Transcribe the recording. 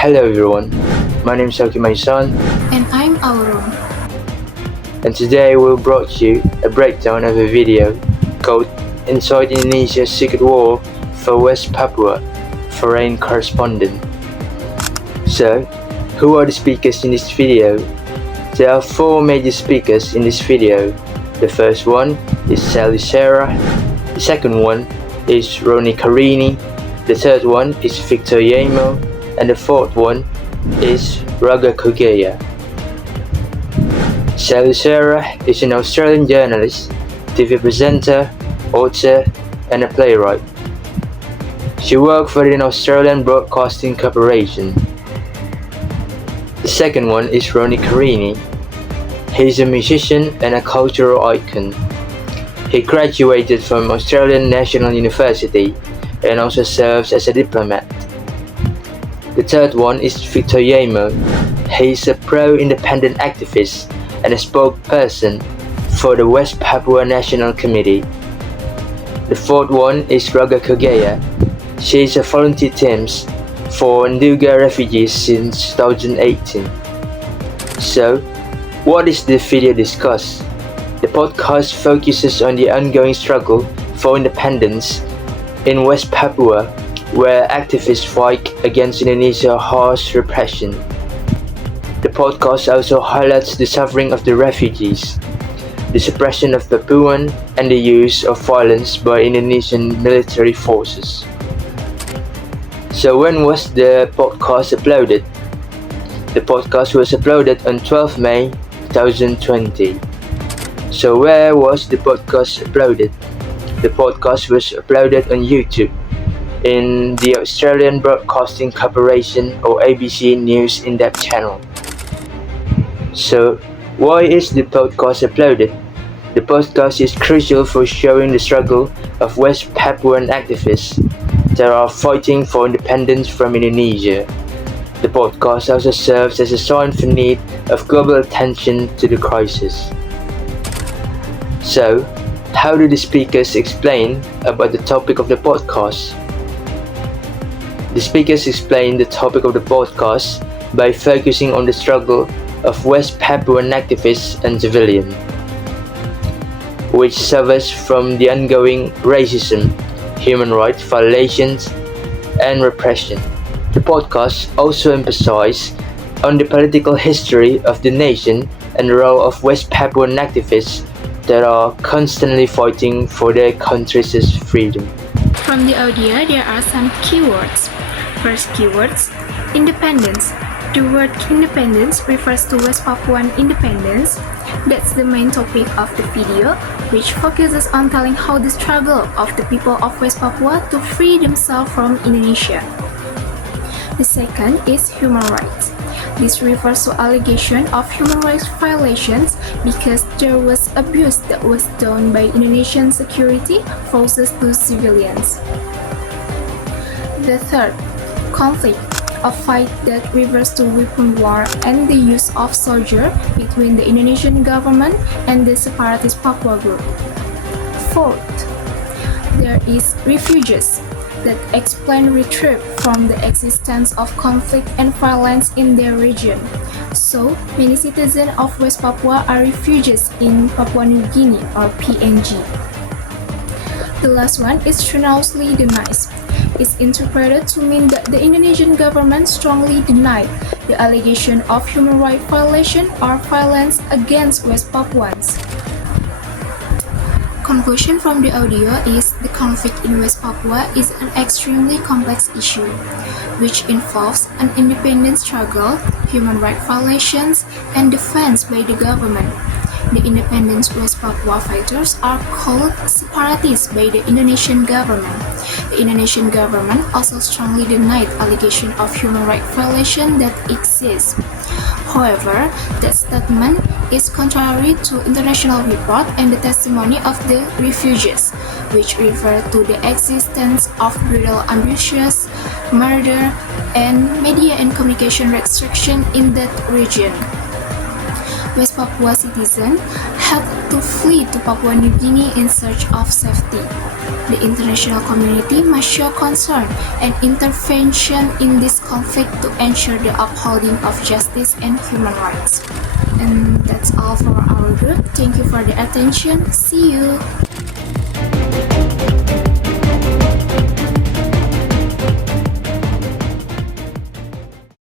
Hello everyone, my name is Sauqi Maisan, And I'm Aurum. and today we'll brought you a breakdown of a video called Inside Indonesia's Secret War for West Papua, Foreign Correspondent. So, who are the speakers in this video? There are 4 major speakers in this video. The first one is Sally Sarah, the second one is Roni Carini, the third one is Victor Yemo, and the fourth one is Raga Kogea. Sally Sarah is an Australian journalist, TV presenter, author, and a playwright. She worked for the Australian Broadcasting Corporation. The second one is Roni Carini. He's a musician and a cultural icon. He graduated from Australian National University and also serves as a diplomat. The third one is Victor Yemo. He is a pro-independent activist and a spokesperson for the West Papuan National Committee. The fourth one is Raga Kogea. She is a volunteer team for Nduga refugees since 2018. So, what is the video discuss? The podcast focuses on the ongoing struggle for independence in West Papua, where activists fight against Indonesia's harsh repression. The podcast also highlights the suffering of the refugees, the suppression of Papuan, and the use of violence by Indonesian military forces. So when was the podcast uploaded? The podcast was uploaded on 12 May 2020. So where was the podcast uploaded? The podcast was uploaded on YouTube in the Australian Broadcasting Corporation or ABC News in-depth channel. So, why is the podcast uploaded? The podcast is crucial for showing the struggle of West Papuan activists that are fighting for independence from Indonesia. The podcast also serves as a sign for need of global attention to the crisis. So, how do the speakers explain about the topic of the podcast? The speakers explain the topic of the podcast by focusing on the struggle of West Papuan activists and civilians, which suffers from the ongoing racism, human rights violations, and repression. The podcast also emphasizes on the political history of the nation and the role of West Papuan activists that are constantly fighting for their country's freedom. From the audio, there are some keywords. First keywords, independence. The word independence refers to West Papuan independence. That's the main topic of the video, which focuses on telling how the struggle of the people of West Papua to free themselves from Indonesia. The second is human rights. This refers to allegation of human rights violations because there was abuse that was done by Indonesian security forces to civilians. The third, conflict, a fight that refers to weapon war and the use of soldiers between the Indonesian government and the separatist Papua group. Fourth, there is refugees that explain retreat from the existence of conflict and violence in their region. So, many citizens of West Papua are refugees in Papua New Guinea or PNG. The last one is strenuously denies. It's interpreted to mean that the Indonesian government strongly denied the allegation of human rights violation or violence against West Papuans. Conclusion from the audio is the conflict in West Papua is an extremely complex issue, which involves an independent struggle, human rights violations, and defense by the government. The independent West Papua fighters are called separatists by the Indonesian government. The Indonesian government also strongly denied allegation of human rights violation that exists. However, that statement is contrary to international report and the testimony of the refugees, which refer to the existence of brutal abuses, murder, and media and communication restriction in that region. West Papua citizens had to flee to Papua New Guinea in search of safety. The international community must show concern and intervention in this conflict to ensure the upholding of justice and human rights. And that's all for our group. Thank you for the attention. See you.